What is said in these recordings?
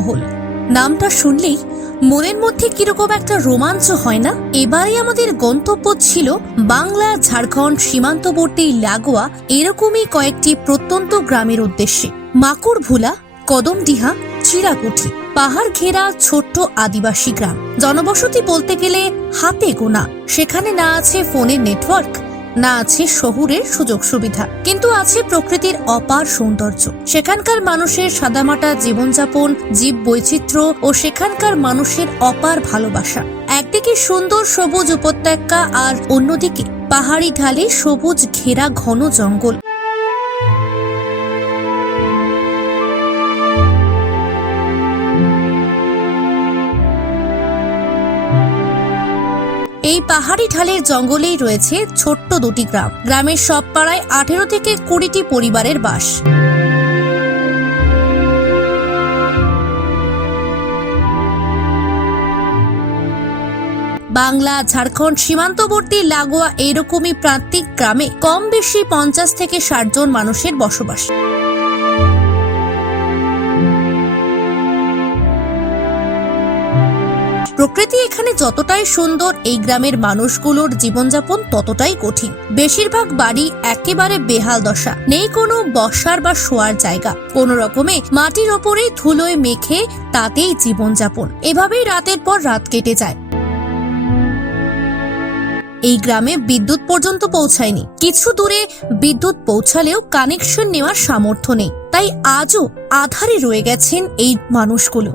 মহল। নামটা শুনলেই মনের মধ্যে কীরকম একটা রোমাঞ্চ হয় না? এবারে আমাদের গন্তব্য ছিল বাংলা, ঝাড়খণ্ড সীমান্তবর্তী লাগোয়া এরকমই কয়েকটি প্রত্যন্ত গ্রামের উদ্দেশ্যে। মাকুড়ভুলা, কদমডিহা, চিরাকুঠি পাহাড় ঘেরা ছোট্ট আদিবাসী গ্রাম। জনবসতি বলতে গেলে হাতে গোনা। সেখানে না আছে ফোনের নেটওয়ার্ক। না আছে শহুরের সুযোগ সুবিধা, কিন্তু আছে প্রকৃতির অপার সৌন্দর্য। সেখানকার মানুষের সাদামাটা জীবনযাপন, জীব বৈচিত্র্য ও সেখানকার মানুষের অপার ভালোবাসা। একদিকে সুন্দর সবুজ উপত্যকা আর অন্যদিকে পাহাড়ি ঢালে সবুজ ঘেরা ঘন জঙ্গল। এই পাহাড়ি ঢালের জঙ্গলেই রয়েছে ছোট্ট দুটি গ্রাম। গ্রামের সব পাড়ায় আঠেরো থেকে কুড়িটি পরিবারের বাস। বাংলা, ঝাড়খণ্ড সীমান্তবর্তী লাগোয়া এরকমই প্রান্তিক গ্রামে কম বেশি পঞ্চাশ থেকে ষাট জন মানুষের বসবাস। প্রকৃতি এখানে যতটাই সুন্দর, এই গ্রামের মানুষগুলোর জীবনযাপন ততটাই কঠিন। বেশিরভাগ বাড়ি একেবারে বেহাল দশা। নেই কোনো বসার বা শোয়ার জায়গা। কোনো রকমে মাটির ওপরেই ধুলোয় মেখে তাতেই জীবনযাপন। এভাবেই রাতের পর রাত কেটে যায়। এই গ্রামে বিদ্যুৎ পর্যন্ত পৌঁছায়নি। কিছু দূরে বিদ্যুৎ পৌঁছালেও কানেকশন নেওয়ার সামর্থ্য নেই। তাই আজও আধারে রয়ে গেছেন এই মানুষগুলো।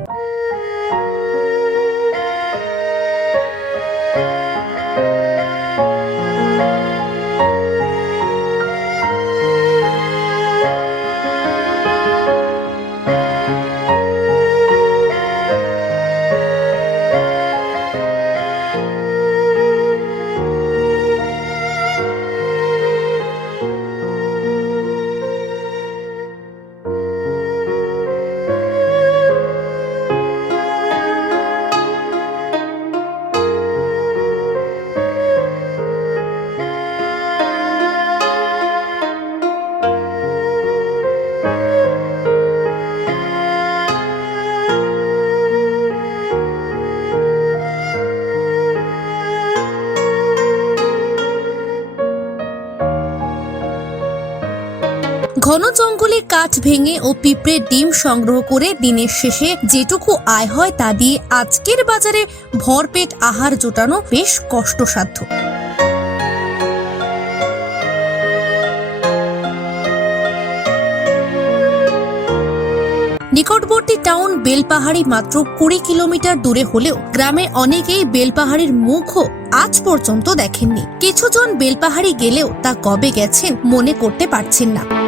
ঘন জঙ্গলে কাঠ ভেঙে ও পিঁপড়ের ডিম সংগ্রহ করে দিনের শেষে যেটুকু আয় হয় তা দিয়ে আজকের বাজারে ভরপেট আহার জোটানো বেশ কষ্টসাধ্য। নিকটবর্তী টাউন বেলপাহাড়ি মাত্র কুড়ি কিলোমিটার দূরে হলেও গ্রামে অনেকেই বেলপাহাড়ির মুখও আজ পর্যন্ত দেখেননি। কিছুজন বেলপাহাড়ি গেলেও তা কবে গেছেন মনে করতে পারছেন না।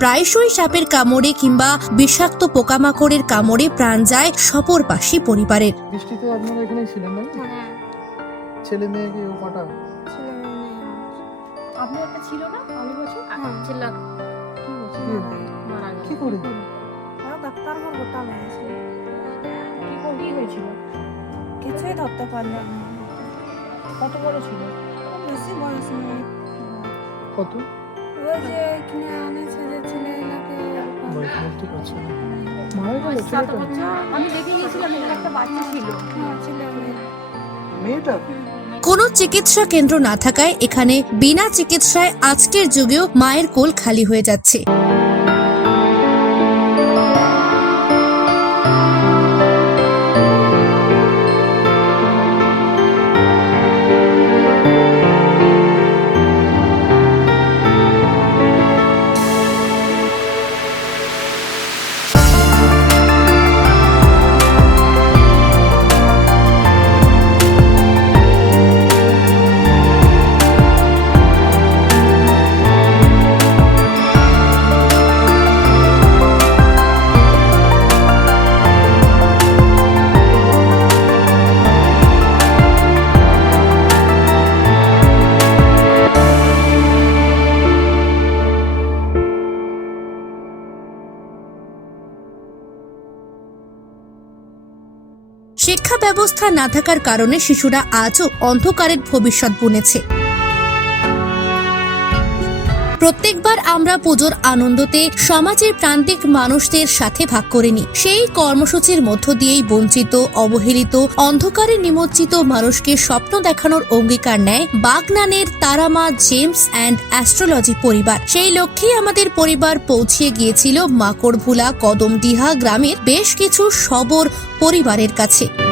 প্রায়শই সাপের কামড়ে কিংবা বিষাক্ত পোকামাকড়ের কামড়ে প্রাণ যায় সপরবাসী পরিবারের। বৃষ্টিতে আপনারা এখানে ছিলেন না হ্যাঁ। ছেলে মেয়ে কি কটা? ছেলে একটা ছিল না? অনেক বছর? ছিল কি মারা কি করে? ডাক্তার ঘর গোটা মেরেছিল কি হয়েছিল? কিছুই ধরতে পারলাম না। কত বড় ছিল? বেশি বয়স নেই। কত? ওই যে এখানে আনেছে। সাত বছর আমি দেখে গিয়েছিলাম এখানে একটা বাচ্চা ছিল। হ্যাঁ, মেয়েটা? কোনো চিকিৎসা কেন্দ্র না থাকায় এখানে বিনা চিকিৎসায় আজকের যুগেও মায়ের কোল খালি হয়ে যাচ্ছে। শিক্ষা ব্যবস্থা না থাকার কারণে শিশুরা আজও অন্ধকারের ভবিষ্যৎ বুনেছে। প্রত্যেকবার আমরা পুজোর আনন্দতে সমাজের প্রান্তিক মানুষদের সাথে ভাগ করে নিই। সেই কর্মসূচির মধ্য দিয়েই বঞ্চিত, অবহেলিত, অন্ধকারে নিমজ্জিত মানুষকে স্বপ্ন দেখানোর অঙ্গীকার নেয় বাগনানের তারামা জেমস অ্যান্ড অ্যাস্ট্রোলজি পরিবার। সেই লক্ষ্যেই আমাদের পরিবার পৌঁছিয়ে গিয়েছিল মাকড়ভুলা, কদমডিহা গ্রামের বেশ কিছু সবর পরিবারের কাছে।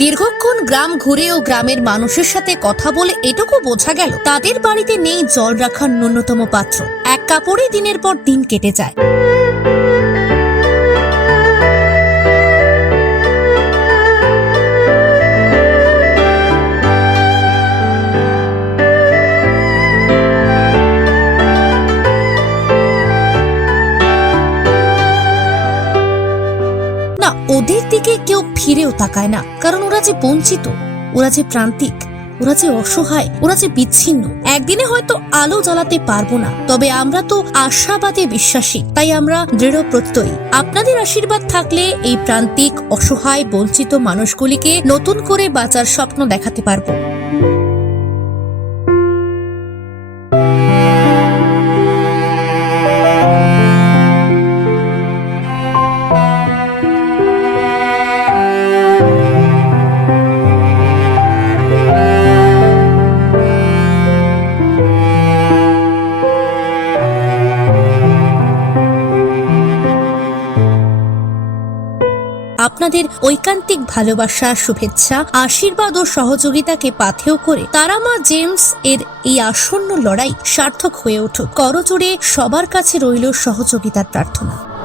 দীর্ঘক্ষণ গ্রাম ঘুরে ও গ্রামের মানুষের সাথে কথা বলে এটুকু বোঝা গেল, তাদের বাড়িতে নেই জল রাখার ন্যূনতম পাত্র। এক কাপড়ে দিনের পর দিন কেটে যায়। না, ওদের দিকে কেউ ফিরেও তাকায় না। কারণ ওরা যে বঞ্চিত, ওরা যে প্রান্তিক, ওরা যে অসহায়, ওরা যে বিচ্ছিন্ন, একদিনে হয়তো আলো জ্বালাতে পারব না। তবে আমরা তো আশাবাদে বিশ্বাসী, তাই আমরা দৃঢ় প্রত্যয়ী। আপনাদের আশীর্বাদ থাকলে এই প্রান্তিক, অসহায়, বঞ্চিত মানুষগুলিকে নতুন করে বাঁচার স্বপ্ন দেখাতে পারব। আপনাদের ঐকান্তিক ভালোবাসা, শুভেচ্ছা, আশীর্বাদ ও সহযোগিতাকে পাথেয় করে তারামা জেমস এর এই আসন্ন লড়াই সার্থক হয়ে উঠুক। করজোড়ে সবার কাছে রইল সহযোগিতার প্রার্থনা।